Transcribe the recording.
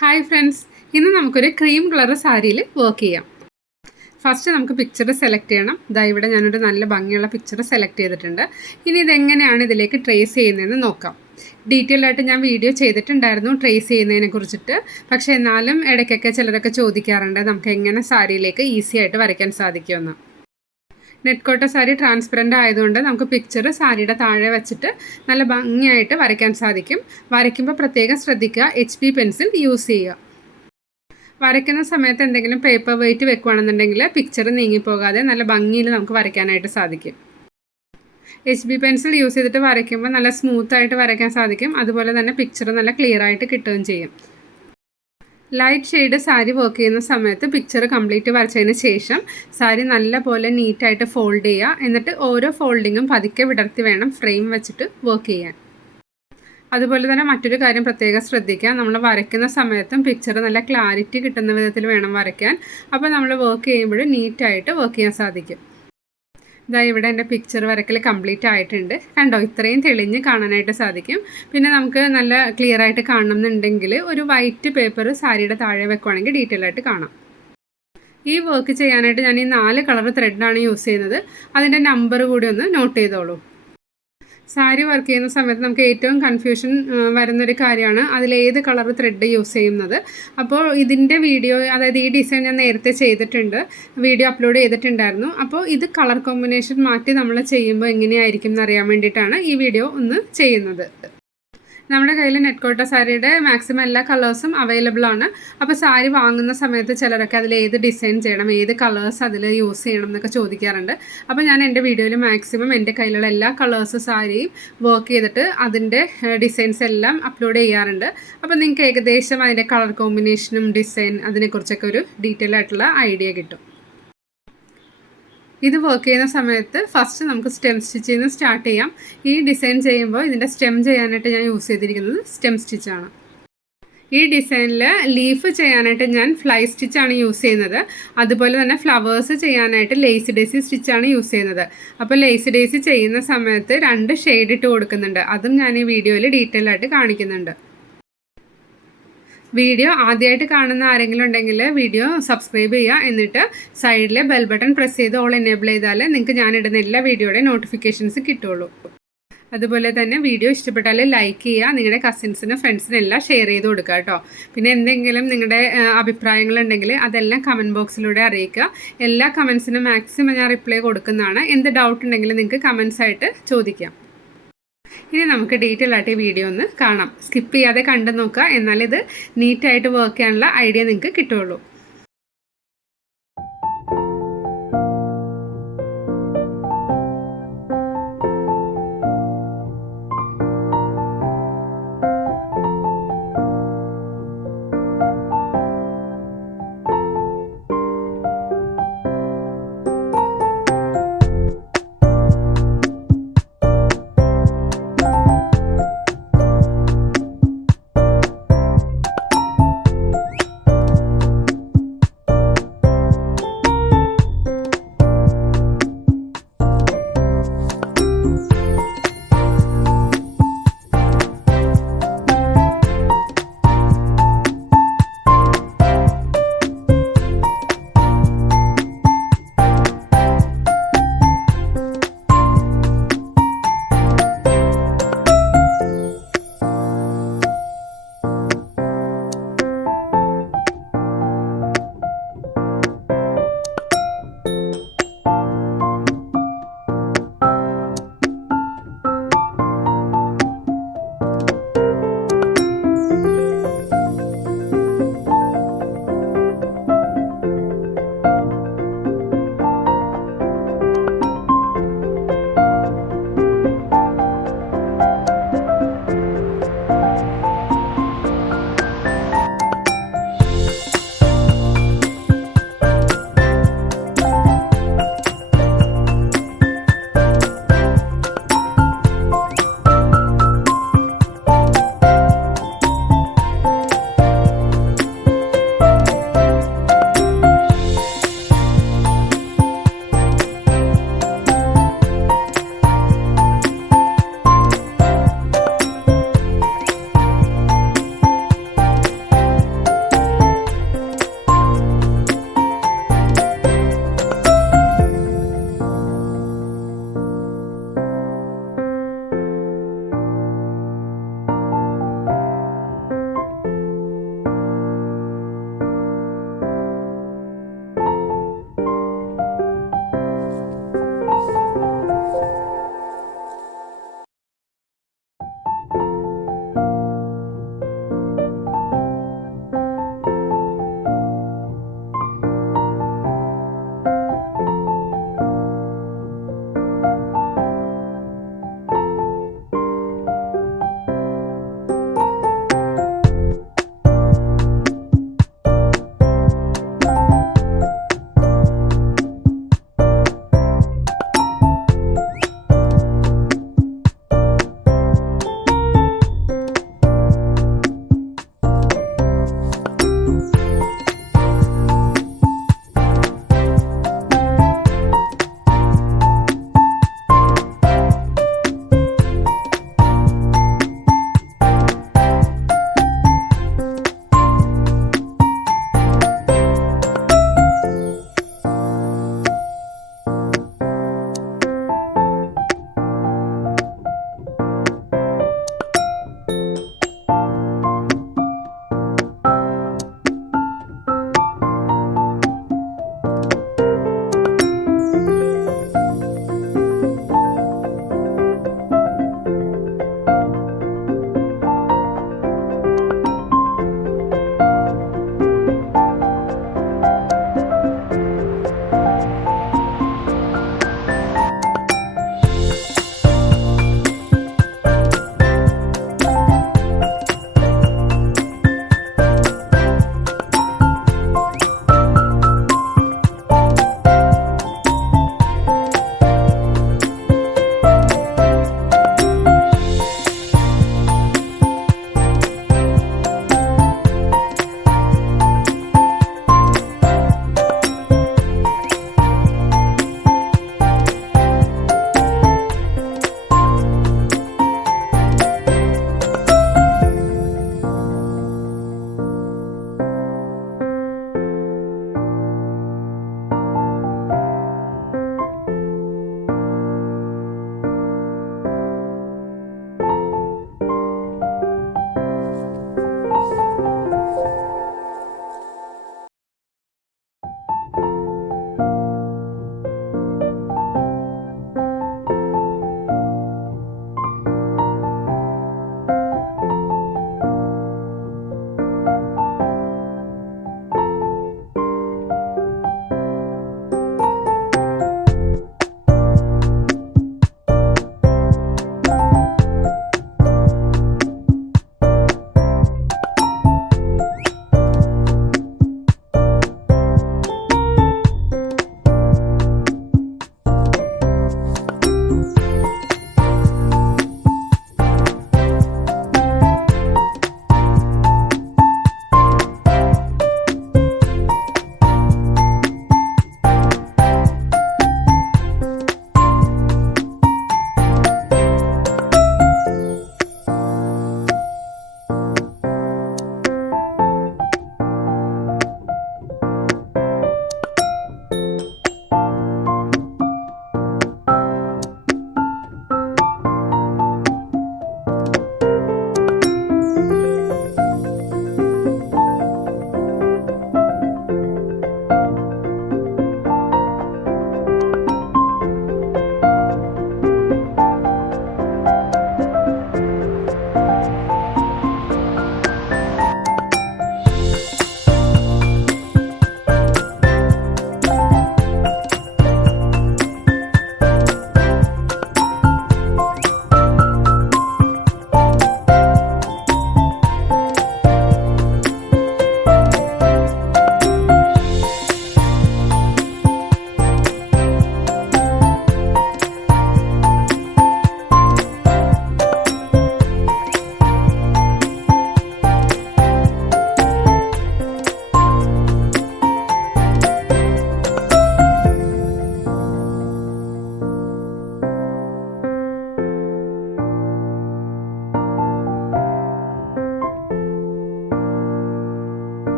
Hi friends, ഇന്ന് നമുക്കൊരു cream colour സാരിയിൽ വർക്ക് ചെയ്യാം. ഫസ്റ്റ് നമുക്ക് പിക്ചർ സെലക്ട് ചെയ്യണം. ഇവിടെ ഞാനൊരു നല്ല ഭംഗിയുള്ള പിക്ചർ സെലക്ട് ചെയ്തിട്ടുണ്ട്. ഇനി ഇതെങ്ങനെയാണ് ഇതിലേക്ക് ട്രേസ് ചെയ്യുന്നതെന്ന് നോക്കാം. ഡീറ്റെയിൽ ആയിട്ട് ഞാൻ വീഡിയോ ചെയ്തിട്ടുണ്ടായിരുന്നു ട്രേസ് ചെയ്യുന്നതിനെ കുറിച്ചിട്ട്. പക്ഷേ എന്നാലും ഇടയ്ക്കൊക്കെ ചിലരൊക്കെ ചോദിക്കാറുണ്ട് നമുക്ക് എങ്ങനെ സാരിയിലേക്ക് ഈസി ആയിട്ട് വരയ്ക്കാൻ സാധിക്കുമെന്ന്. നെറ്റ് സാരി ട്രാൻസ്പെറൻ്റ് ആയതുകൊണ്ട് നമുക്ക് പിക്ചർ സാരിയുടെ താഴെ വെച്ചിട്ട് നല്ല ഭംഗിയായിട്ട് വരയ്ക്കാൻ സാധിക്കും. വരയ്ക്കുമ്പോൾ പ്രത്യേകം ശ്രദ്ധിക്കുക, HB പെൻസിൽ യൂസ് ചെയ്യുക. വരയ്ക്കുന്ന സമയത്ത് എന്തെങ്കിലും പേപ്പർ വെയിറ്റ് വെക്കുകയാണെന്നുണ്ടെങ്കിൽ പിക്ചർ നീങ്ങിപ്പോകാതെ നല്ല ഭംഗിയിൽ നമുക്ക് വരയ്ക്കാനായിട്ട് സാധിക്കും. HB പെൻസിൽ യൂസ് ചെയ്തിട്ട് വരയ്ക്കുമ്പോൾ നല്ല സ്മൂത്തായിട്ട് വരയ്ക്കാൻ സാധിക്കും. അതുപോലെ തന്നെ പിക്ചർ നല്ല ക്ലിയർ ആയിട്ട് കിട്ടുകയും ചെയ്യും. ലൈറ്റ് ഷെയ്ഡ് സാരി വർക്ക് ചെയ്യുന്ന സമയത്ത് പിക്ചർ കംപ്ലീറ്റ് വരച്ചതിന് ശേഷം സാരി നല്ല പോലെ നീറ്റായിട്ട് ഫോൾഡ് ചെയ്യുക. എന്നിട്ട് ഓരോ ഫോൾഡിങ്ങും പതുക്കെ വിടർത്തി വേണം ഫ്രെയിം വെച്ചിട്ട് വർക്ക് ചെയ്യാൻ. അതുപോലെ തന്നെ മറ്റൊരു കാര്യം പ്രത്യേകം ശ്രദ്ധിക്കുക, നമ്മൾ വരയ്ക്കുന്ന സമയത്തും പിക്ചർ നല്ല ക്ലാരിറ്റി കിട്ടുന്ന വിധത്തിൽ വേണം വരയ്ക്കാൻ. അപ്പോൾ നമ്മൾ വർക്ക് ചെയ്യുമ്പോൾ നീറ്റായിട്ട് വർക്ക് ചെയ്യാൻ സാധിക്കും. ഇവിടെ എൻ്റെ പിക്ചർ വരയ്ക്കൽ കംപ്ലീറ്റ് ആയിട്ടുണ്ട്. കണ്ടോ, ഇത്രയും തെളിഞ്ഞ് കാണാനായിട്ട് സാധിക്കും. പിന്നെ നമുക്ക് നല്ല ക്ലിയർ ആയിട്ട് കാണണമെന്നുണ്ടെങ്കിൽ ഒരു വൈറ്റ് പേപ്പർ സാരിയുടെ താഴെ വെക്കുവാണെങ്കിൽ ഡീറ്റെയിൽ ആയിട്ട് കാണാം. ഈ വർക്ക് ചെയ്യാനായിട്ട് ഞാൻ ഈ 4 കളർ ത്രെഡാണ് യൂസ് ചെയ്യുന്നത്. അതിൻ്റെ നമ്പർ കൂടി ഒന്ന് നോട്ട് ചെയ്തോളൂ. സാരി വർക്ക് ചെയ്യുന്ന സമയത്ത് നമുക്ക് ഏറ്റവും കൺഫ്യൂഷൻ വരുന്നൊരു കാര്യമാണ് അതിലേത് കളർ ത്രെഡ് യൂസ് ചെയ്യുന്നത്. അപ്പോൾ ഇതിൻ്റെ വീഡിയോ, അതായത് ഈ ഡിസൈൻ ഞാൻ നേരത്തെ ചെയ്തിട്ടുണ്ട്, വീഡിയോ അപ്ലോഡ് ചെയ്തിട്ടുണ്ടായിരുന്നു. അപ്പോൾ ഇത് കളർ കോമ്പിനേഷൻ മാറ്റി നമ്മൾ ചെയ്യുമ്പോൾ എങ്ങനെയായിരിക്കും എന്നറിയാൻ വേണ്ടിയിട്ടാണ് ഈ വീഡിയോ ഒന്ന് ചെയ്യുന്നത്. നമ്മുടെ കയ്യിൽ നെറ്റ് സാരിയുടെ മാക്സിമം എല്ലാ കളേഴ്സും അവൈലബിൾ ആണ്. അപ്പോൾ സാരി വാങ്ങുന്ന സമയത്ത് ചിലരൊക്കെ അതിൽ ഏത് ഡിസൈൻ ചെയ്യണം, ഏത് കളേഴ്സ് അതിൽ യൂസ് ചെയ്യണം എന്നൊക്കെ ചോദിക്കാറുണ്ട്. അപ്പോൾ ഞാൻ എൻ്റെ വീഡിയോയിൽ മാക്സിമം എൻ്റെ കയ്യിലുള്ള എല്ലാ കളേഴ്സ് സാരിയും വർക്ക് ചെയ്തിട്ട് അതിൻ്റെ ഡിസൈൻസ് എല്ലാം അപ്ലോഡ് ചെയ്യാറുണ്ട്. അപ്പോൾ നിങ്ങൾക്ക് ഏകദേശം അതിൻ്റെ കളർ കോമ്പിനേഷനും ഡിസൈൻ അതിനെക്കുറിച്ചൊക്കെ ഒരു ഡീറ്റെയിൽ ആയിട്ടുള്ള ഐഡിയ കിട്ടും. ഇത് വർക്ക് ചെയ്യുന്ന സമയത്ത് ഫസ്റ്റ് നമുക്ക് സ്റ്റെം സ്റ്റിച്ചിൽ നിന്ന് സ്റ്റാർട്ട് ചെയ്യാം. ഈ ഡിസൈൻ ചെയ്യുമ്പോൾ ഇതിൻ്റെ സ്റ്റെം ചെയ്യാനായിട്ട് ഞാൻ യൂസ് ചെയ്തിരിക്കുന്നത് സ്റ്റെം സ്റ്റിച്ചാണ്. ഈ ഡിസൈനിൽ ലീഫ് ചെയ്യാനായിട്ട് ഞാൻ ഫ്ലൈ സ്റ്റിച്ചാണ് യൂസ് ചെയ്യുന്നത്. അതുപോലെ തന്നെ ഫ്ലവേഴ്സ് ചെയ്യാനായിട്ട് ലേസി ഡേസി സ്റ്റിച്ചാണ് യൂസ് ചെയ്യുന്നത്. അപ്പോൾ ലേസി ഡേസി ചെയ്യുന്ന സമയത്ത് 2 ഷെയ്ഡ് ഇട്ട് കൊടുക്കുന്നുണ്ട്. അതും ഞാൻ ഈ വീഡിയോയിൽ ഡീറ്റെയിൽ ആയിട്ട് കാണിക്കുന്നുണ്ട്. വീഡിയോ ആദ്യമായിട്ട് കാണുന്ന ആരെങ്കിലും ഉണ്ടെങ്കിൽ വീഡിയോ സബ്സ്ക്രൈബ് ചെയ്യുക. എന്നിട്ട് സൈഡിലെ ബെൽ ബട്ടൺ പ്രസ് ചെയ്ത് ഓൾ എനേബിൾ ചെയ്താൽ നിങ്ങൾക്ക് ഞാനിടുന്ന എല്ലാ വീഡിയോയുടെ നോട്ടിഫിക്കേഷൻസ് കിട്ടുള്ളൂ. അതുപോലെ തന്നെ വീഡിയോ ഇഷ്ടപ്പെട്ടാൽ ലൈക്ക് ചെയ്യുക, നിങ്ങളുടെ കസിൻസിനും ഫ്രണ്ട്സിനും എല്ലാം ഷെയർ ചെയ്ത് കൊടുക്കുക കേട്ടോ. പിന്നെ എന്തെങ്കിലും നിങ്ങളുടെ അഭിപ്രായങ്ങളുണ്ടെങ്കിൽ അതെല്ലാം കമൻറ്റ് ബോക്സിലൂടെ അറിയിക്കുക. എല്ലാ കമൻസിനും മാക്സിമം ഞാൻ റിപ്ലൈ കൊടുക്കുന്നതാണ്. എന്ത് ഡൗട്ട് ഉണ്ടെങ്കിലും നിങ്ങൾക്ക് കമൻസ് ആയിട്ട് ചോദിക്കാം. ഇനി നമുക്ക് ഡീറ്റെയിൽ ആയിട്ട് ഈ വീഡിയോ ഒന്ന് കാണാം. സ്കിപ്പ് ചെയ്യാതെ കണ്ടു നോക്കുക, എന്നാൽ ഇത് നീറ്റായിട്ട് വർക്ക് ചെയ്യാനുള്ള ഐഡിയ നിങ്ങൾക്ക് കിട്ടുള്ളൂ.